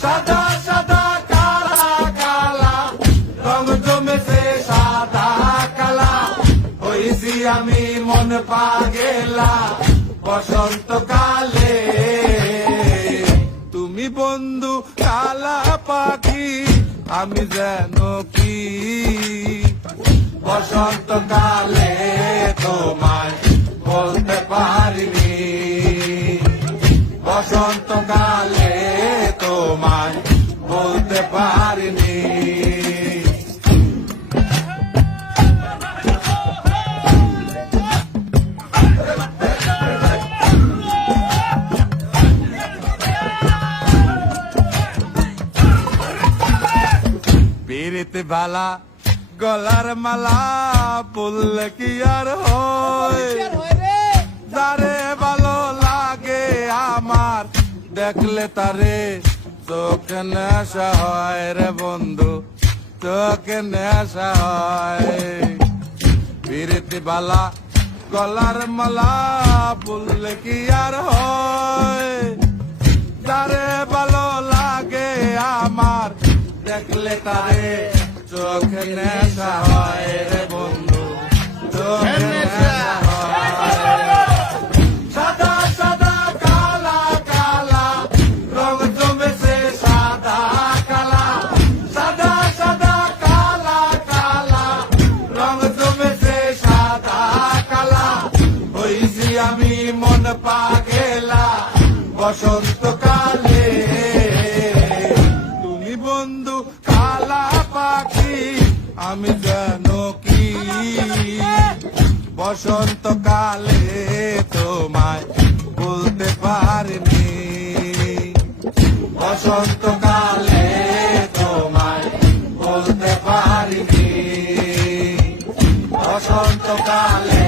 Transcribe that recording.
সাদা সাদা কালা কালা রং জমেছে সাদা কালা হইছি আমি মন পাগেলা বসন্তকালে তুমি বন্ধু কালা পাখি আমি যেন কি বসন্তকালে তোমায় বলতে পারিনি বসন্তকালে তোমায় বলতে পারিনি পিরিতে বালা গলার মালা বললে কি আর হয় যারে ভালো লাগে আমার দেখলে তারে চোখে নেশা হয় রে বন্ধু চোখে নেশা হয় পিরিতে বালা গলার মালা বললে কি আর হয় যারে ভালো লাগে আমার দেখলে তারে চোখে নেশা হয় রে বন্ধু চোখে নেশা হয় সাদা সাদা কালা কালা রং জমেছে সাদা কালা সাদা সাদা কালা কালা রং জমেছে সাদা কালা হইছি আমি মন পাগেলা বসন্তকালে তুমি বন্ধু কালা পাখি আমি জানো কি বসন্তকালে তোমায় বলতে পারিনি বসন্তকালে তোমায় বলতে পারিনি বসন্তকালে